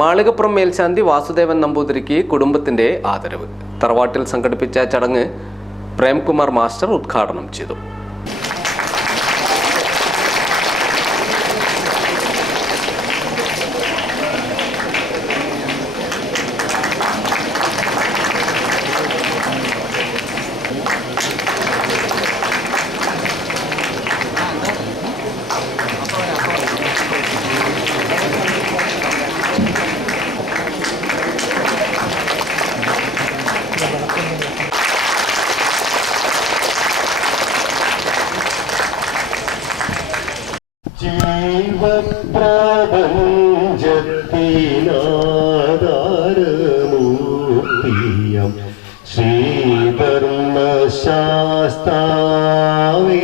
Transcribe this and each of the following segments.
മാളികപ്പുറം മേൽശാന്തി വാസുദേവൻ നമ്പൂതിരിക്ക് കുടുംബത്തിന്റെ ആദരവ്. തറവാട്ടിൽ സംഘടിപ്പിച്ച ചടങ്ങ് പ്രേംകുമാർ മാസ്റ്റർ ഉദ്ഘാടനം ചെയ്തു. ജീവപ്രപഞ്ചത്തിനാധാരമൂർത്തിയം ശ്രീധർമ്മശാസ്താവേ.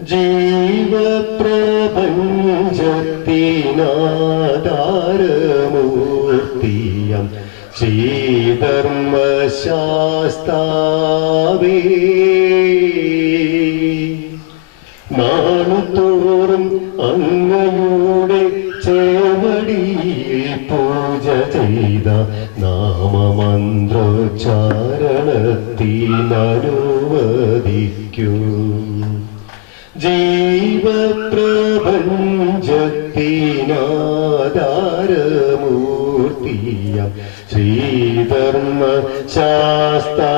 ജീവപ്രപഞ്ചത്തിനാധാരമൂർത്തിയം ശ്രീധർമ്മശാസ്താവേ. പൂജ ചെയ്ത നാമമന്ത്രോച്ചാരണത്തിനനുവദിക്കൂ ജീവപ്രപഞ്ചത്തിനാധാരമൂർത്തിയ ശ്രീധർമ്മ ശാസ്താവേ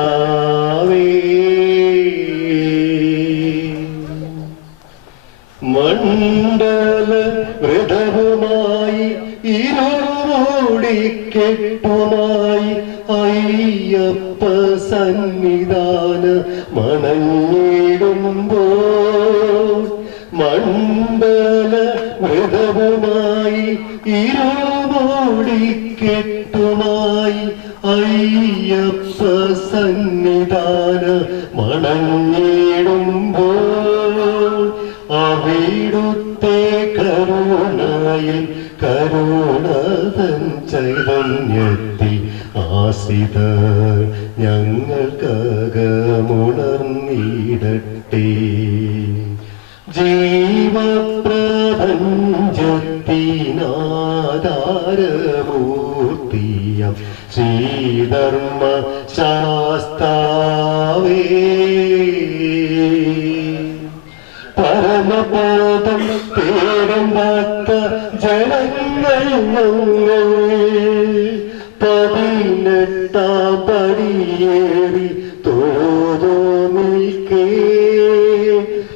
ഇരുമൂടിക്കെട്ടുമായി അയ്യപ്പ സന്നിധാന മണങ്ങിടുമ്പോൾ മണ്ഡല വ്രതവുമായി ഇരുമൂടിക്കെട്ടുമായി അയ്യപ്പ സന്നിധാന മണങ്ങിടുമ്പോൾ അവിടുത്തെ കരുണയിൽ കരുണതൻ ചൈതന്യത്തിൽ ആസിത ഞങ്ങൾക്കകമുണർന്നിടട്ടെ. ജീവപ്രപഞ്ചത്തിനാധാരമൂർത്തിയം ശ്രീധർമ്മ ശാസ്താവേ. പരമപാദം തേടും ഭക്ത ജനങ്ങൾ ഞങ്ങൾ പതിനെട്ടാം പടിയേറി തോതോ നിൽക്കേ.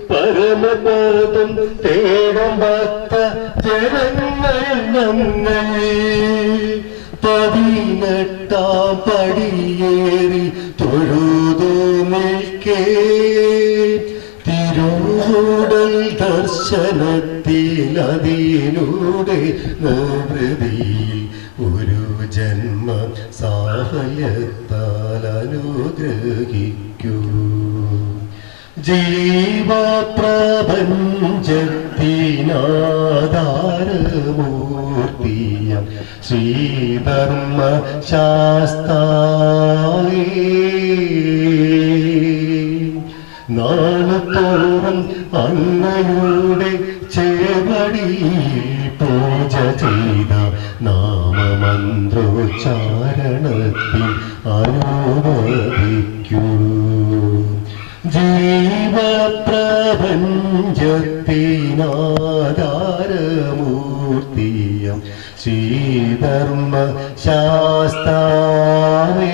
പരമപാദം അതിലൂടെ നവൃതിയിൽ ഒരു ജന്മ സാഫല്യത്താൽ അനുഗ്രഹിക്കൂ. ജീവപ്രപഞ്ചത്തിനാധാരമൂർത്തിയം ശ്രീധർമ്മ ശാസ്താവേ അങ്ങയുടെ ചേവടിയിൽ പൂജ ചെയ്ത നാമമന്ത്രോച്ചാരണത്തിൽ അനുവദിക്കൂ ജീവപ്രപഞ്ചത്തിനാധാരമൂർത്തിയം ശ്രീധർമ്മ ശാസ്താവേ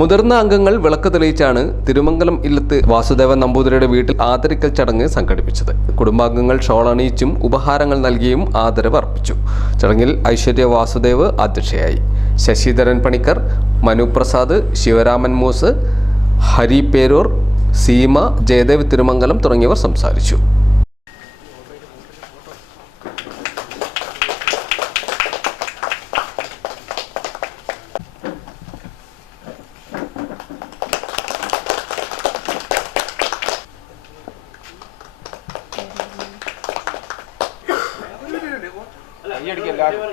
മുതിർന്ന അംഗങ്ങൾ വിളക്ക് തെളിയിച്ചാണ് തിരുമംഗലം ഇല്ലത്ത് വാസുദേവൻ നമ്പൂതിരിയുടെ വീട്ടിൽ ആദരിക്കൽ ചടങ്ങ് സംഘടിപ്പിച്ചത്. കുടുംബാംഗങ്ങൾ ഷോൾ അണിയിച്ചും ഉപഹാരങ്ങൾ നൽകിയും ആദരവ് അർപ്പിച്ചു. ചടങ്ങിൽ ഐശ്വര്യ വാസുദേവ് അധ്യക്ഷയായി. ശശിധരൻ പണിക്കർ മനുപ്രസാദ് ശിവരാമൻ മൂസ് ഹരി പേരൂർ സീമ ജയദേവ് തിരുമംഗലം തുടങ്ങിയവർ സംസാരിച്ചു. കൈയടിക്കും എല്ലാവർക്കും.